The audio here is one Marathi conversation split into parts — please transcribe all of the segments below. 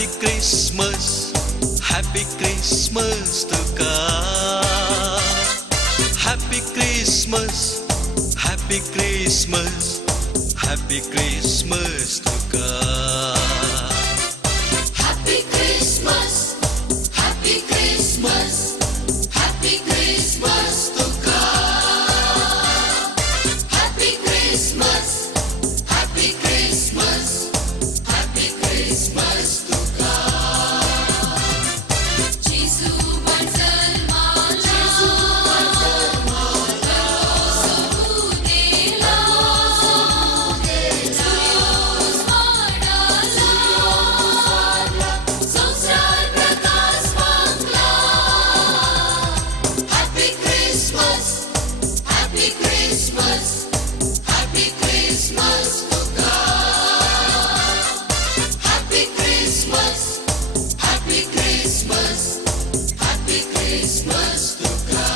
Happy Christmas, Happy Christmas तुका. Happy Christmas, Happy Christmas, Happy Christmas तुका. Happy Christmas, Happy Christmas, Happy Christmas तुका. Happy Christmas, Happy Christmas, Happy Christmas तुका. जिसू पण जन्माला, सबुदेला, सूर्योस माडाला, संसार प्रकाश पावला. Happy Christmas, Happy Christmas, Happy Christmas तुका. Happy Christmas, Happy Christmas, Happy Christmas तुका.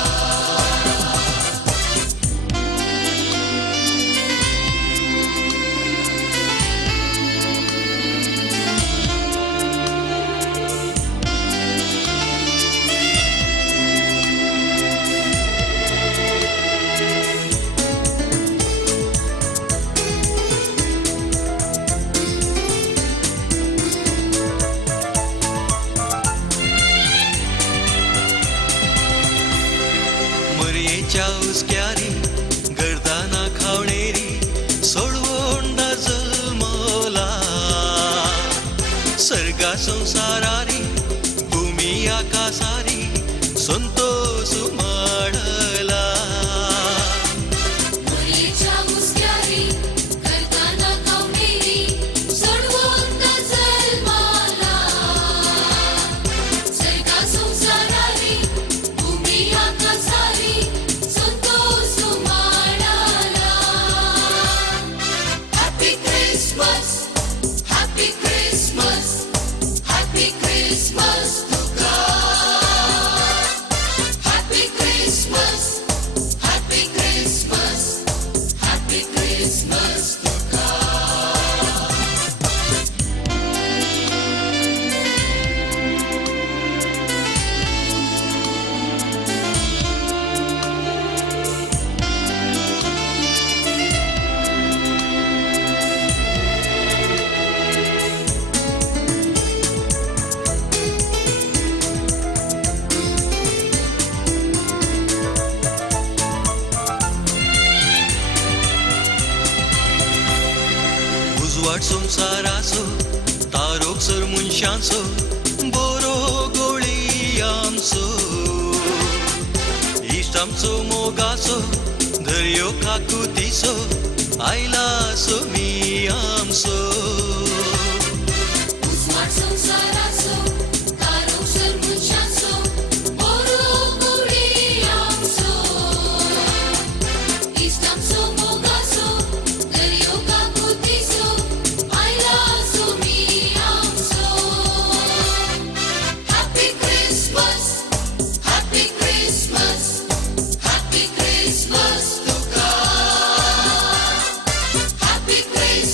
मरयेच्या उस्क्यारी गर्दाना खावणेरी सोडवोंडा जल्मला. सर्गा संसारारी भूमी आकाशारी संतोष माडला. मुलीच्या मुस्क्यारी गर्दाना खावणेरी सोडवोंडा जल्माला. सर्गा संसारारी भूमी आकाशारी Santosh माडाला. Happy Christmas, Happy Christmas, Happy Christmas तुका. Happy Christmas, Happy Christmas, Happy Christmas तुका. उजवाड संसाराचो तारोक सर मनशांचो बरो गोळी आमचो. इश्ट आमचो मोगाचो दर्यो काकुतीचो आयला सोमी आमचो. उजवाड संसाराचो तारोक सर मनशांचो बरो गोळी आमचो. इश्ट आमचो मोगाचो दर्यो काकुतीचो आयला सोमी आमचो. Happy Christmas, Happy Christmas, Happy Christmas तुका. Happy Christmas,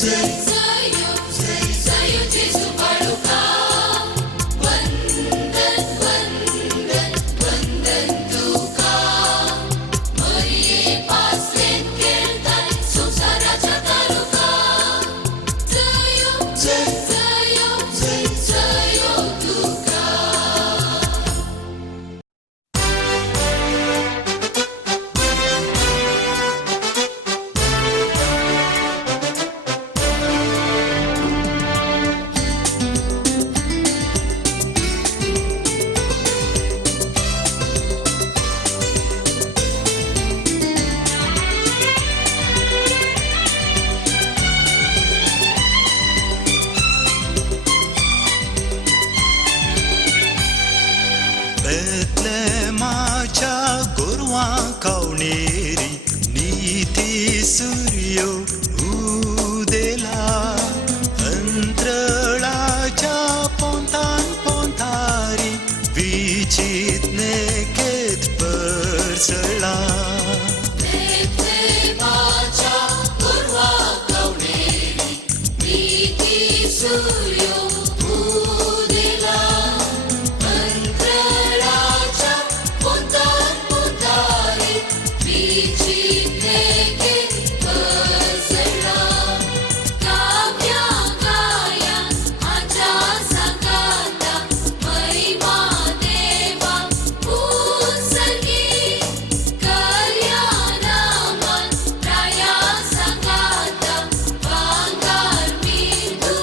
जय जेजू बाळोखा वंदन वंदन वंदन तुका मरिये पासलेन केळताय संसाराच्या तालुका जय तुका बेतलेमाच्या गोरवां कावणेरी नीती सूर्यो उदेला अंतरळाच्या पोंतान पोंतारी विचित नेकेत परसळा बेतलेमाच्या गोरवा कावणेरी नीती सूर्यो उदेला अंतराळाच्या पोंतान पोंतारी विचित नेकेत परसळा काव्या गाया आजा सांगाता महिमा देवा उत्सर्गी कल्याणामान राया सांगाता वांगार मेंदू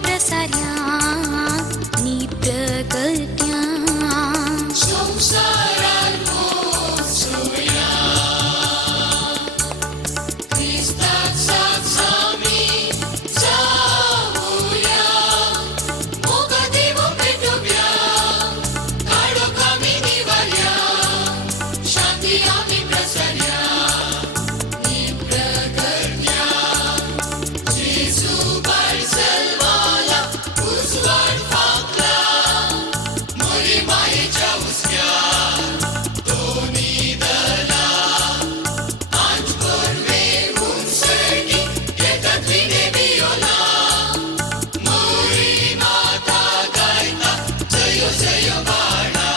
प्रसार्या नी प्रगट्या संसारान मोसुया क्रिस्ताक साथ सामी जाऊया मोगा देव भेटूया काळोख आम्ही निवार्या शांती आम्ही प्रसार्या नी प्रगट्या जेजू बाळ सलवाला उजवाड फाकला मोरी मायेच्या उस्क्यात दोन्ही दला आंज परवे उंचरगी येतात विने बियोला मोरी माता गायता जयो जयो बाळा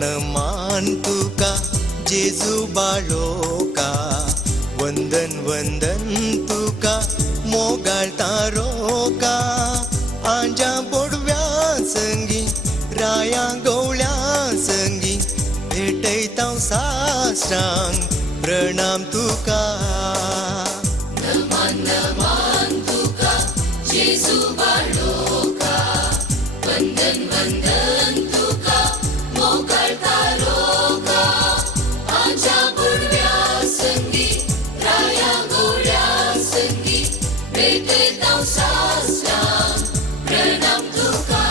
नमान तुका जेजू बाळोका वंदन वंदन तुका मोगाळ तारोका आंजा बोडव्या संगी राया गवळ्या संगी भेटयता साश्रांग प्रणाम तुका नमन नमन तुका जेजू बाळोका वंदन वंदन तुका मोगाळ तारोका आंजा बुडव्या संगी राया गोड्या संगी भेटयता साश्रांग प्रणाम तुका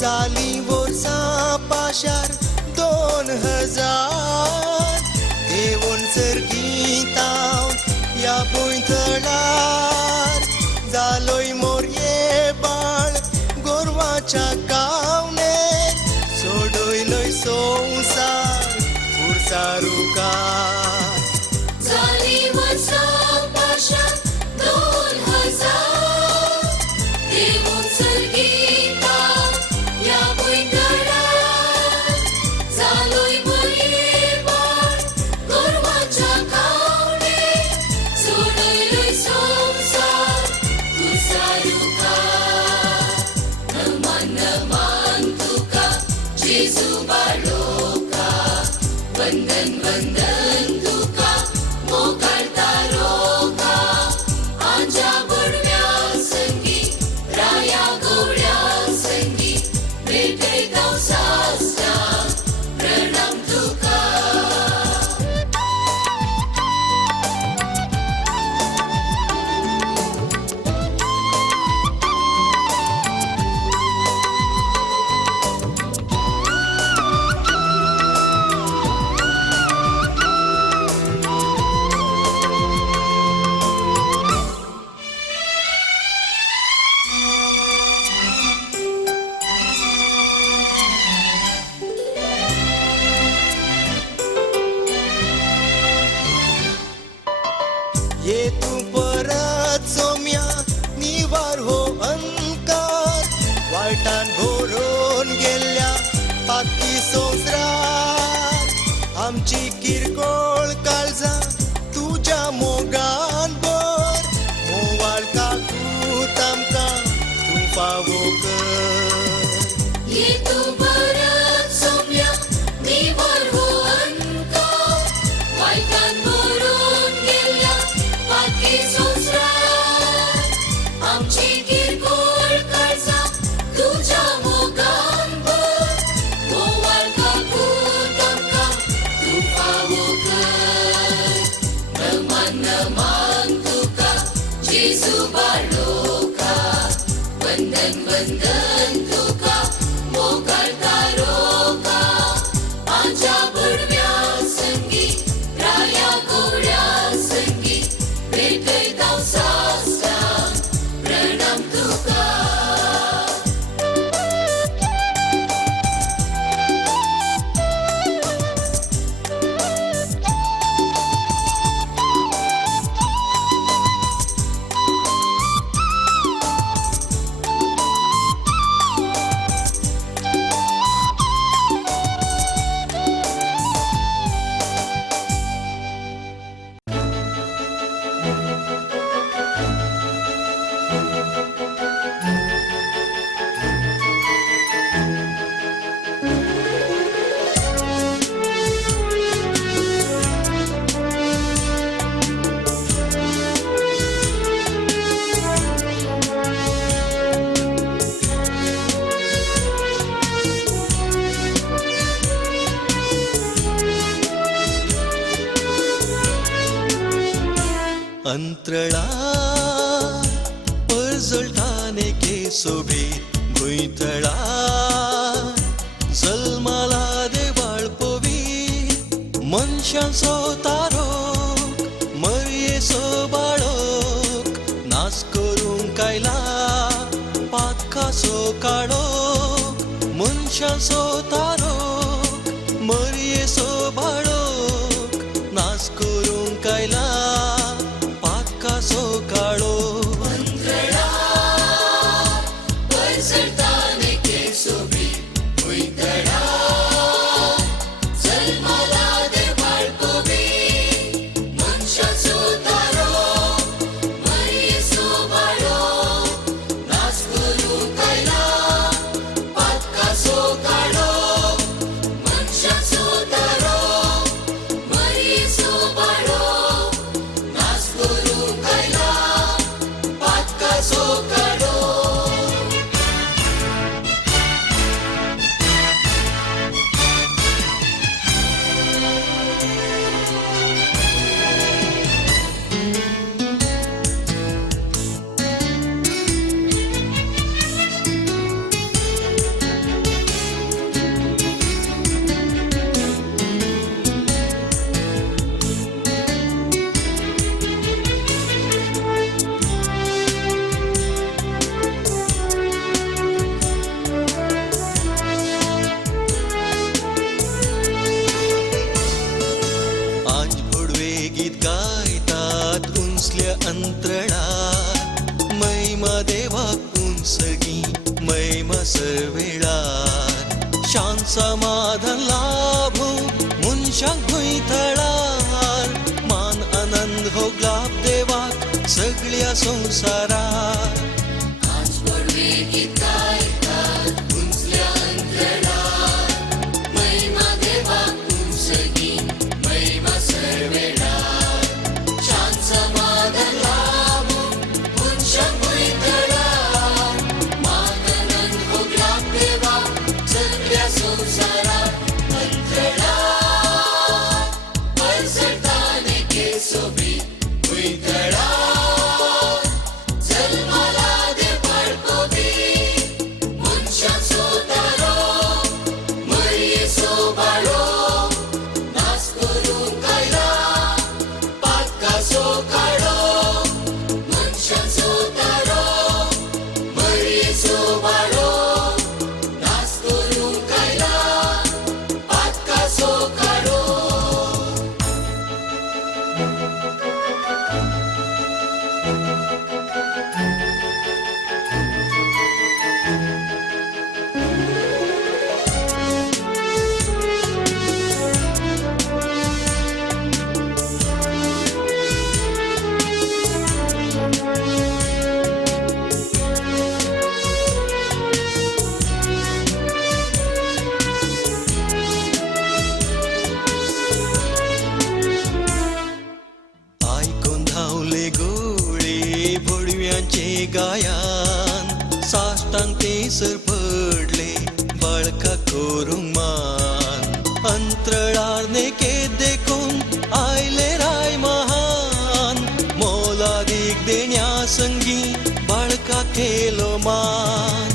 जाली वर्सा पाशार 2000 देवून सर्गीताव या बुंथळार जालोय मोरये बाळ गोरवाच्या कावणेर सोडयलोय संसार पुरसारुकार जाली वर्सा पाशात 2000 देवून सर्गीता या बुंथळार जालोय मोरये बाळ गोरवाच्या कावणेर सोडयलोय संसार पुरसारुकार नमन नमन तुका जेजू बाळोका वंदन वंदन तुका मोगाळ तारोका आंजा बुडव्या संगी राया गवळ्या संगी भेटयता साश्रांग प्रणाम तुका ये तू परत सोम्या निवार हो अंकार वायटान भरून गेल्या पाकी संवसारात आमची किरकोळ काळजां तुज्या मोगान भर मोवाळ काकूत आमकां तूं फावो कर ये तू परत सोम्या निवार हो अंकार वायटान भरून गेल्या पाकी संवसारात आमची किरकोळ काळजां तुज्या मोगान भर मोवाळ काकूत अंतरळा परजळटाने के सोबीत भुंयतळा जल्माला देवाळ पोवी मनशांचो तारोक मरयेचो बाळोक नाच करूंक आयला पातकाचो काळोक मनशांचो तारोक मरयेचो बाळोक नाच करूंक आयला पातकाचो काळोक परजळटाने के सोबीत भुंयतळा जल्माला देवाळ पोवी मनशांचो तारोक मरयेचो बाळोक नाच करूंक आयला पातकाचो काळोक मनशांचो तारोक मरयेचो बाळोक नाच करूंक आयला पातकाचो काळोक आज भोडवे गीत गायतात उंचल्या अंतरळार महिमा देवाक उंचगी महिमा सर्वेळार शांत समाधान लाभो मनशांक भुंयतळार मान आनंद हो लाभ देवाक सगळ्या संवसारार आज पडवे गीत गायतात उंचल्या अंतराळार महिमा देवाक उंचगी महिमा सर्वेळार शांत समाधान लाभो मनशांक भुंयतळार मान आनंद भोगला देवाक सगळ्या संवसारार अंतराळार परजळटाने के सोबीत भुंयतळार जल्माला देवाळ पोवी मनशांचो तारोक मरयेचो बाळोक नाच करूंक आयला पातकाचो काळोक मनशांचो तारोक मरयेचो बाळोक नाच करूंक आयला पातकाचो काळोक आयकून धावले गोळे भोडव्यांचे गायान साश्टांग तेसर पडले बाळका करूंक मान अंतरळार नेके देखून आयले राय महान मोलादीक देण्या संगी बाळका केलो मान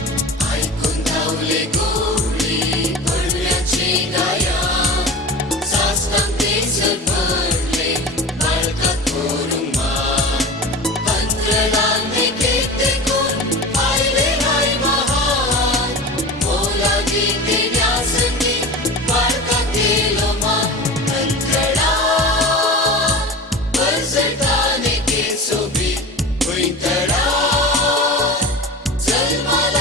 आयकून धावले गोळी पडव्याचे गायान साश्टांग तेसर पडले बाळका करूंक मान अंतराळार नेके देखून आयले राय महान मोलादीक देण्या संगी बाळका केलो मान अंतराळार परजळटाने के सोबीत भुंयतळार जल्माला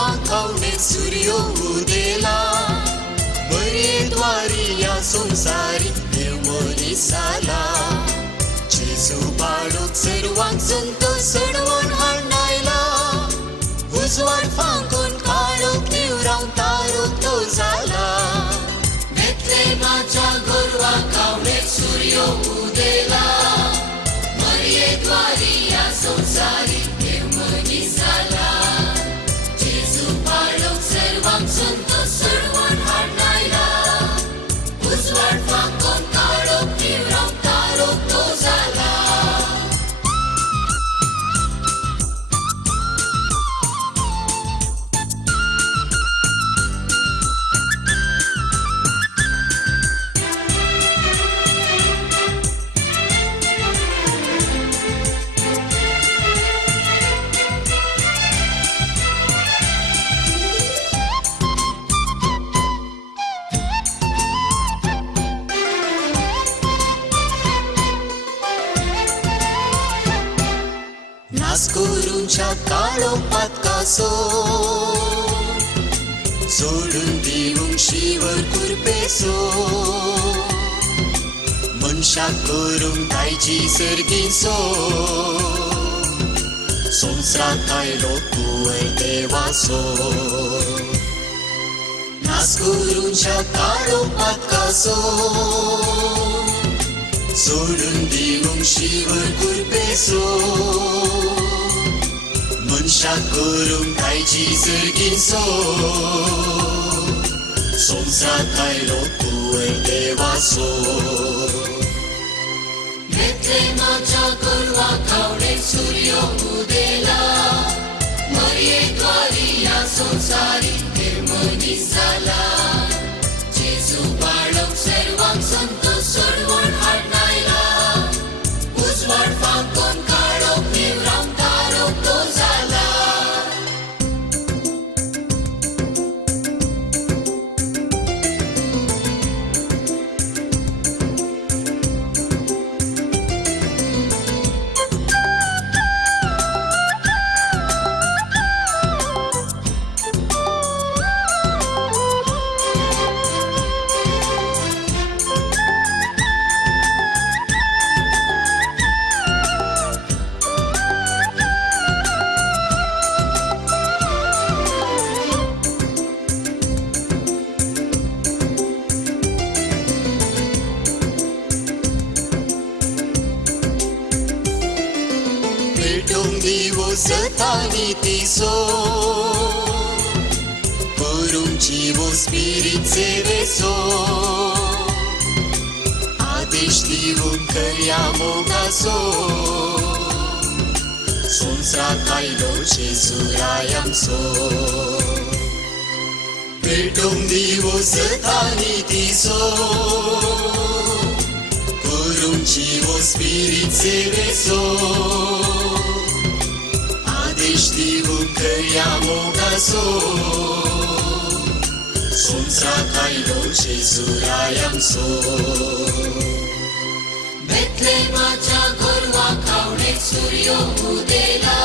गोरवा खावणे सूर्य उदेला बरेद्वारी या संसारी देव मनीसाला जेजू बाळोक सर्वांक संतोष सडवून हाडनायला उजवाड फांकून काळोख निवरावन तारोक तो जाला बेथलेमाच्या गोरवा खावणे सूर्य उदेला मर्येद्वारी या संसारी देव मनीस जाला जेजू बाळोक सर्वांक संतोष सडवून हाडनायला उजवाड फांकून काळोख निवरावन तारोक तो जाला नासकरूंच्या काळोखात कासो सोडून दिवंक शिवर कुरपेसो मनशाक करूंक तायची सर्गीसो संवसारांत आयलो तुवें देवासो नासकरूंच्या काळोखात कासो सोडून दिवंक शिवर कुरपेसो मनशाक करूंक तायची सर्गीसो संवसारांत आयलो तुवें देवासो बेथलेमाच्या गोरवा खावणे सूर्य उदेला मर्येद्वारी या संसारी देव मनीस जाला जेजू बाळोक सर्वांक संतोष सडवून हाडनायला उजवाड फांकून काळोख निवरावन तारोक तो जाला पेटोवंक दिवो सतानी तिसो करूंक जिवो स्पिरीट सेवेसो आदेश दिवंक करया मोगासो संवसारांत आयलो जेजू राय आमचो पेटोवंक दिवो सतानी तिसो करूंक जिवो स्पिरीट सेवेसो आदेश दिवंक करया मोगासो संवसारांत आयलो जेजू राय आमचो बेथलेमाच्या गोरवा खावणे सूर्य उदेला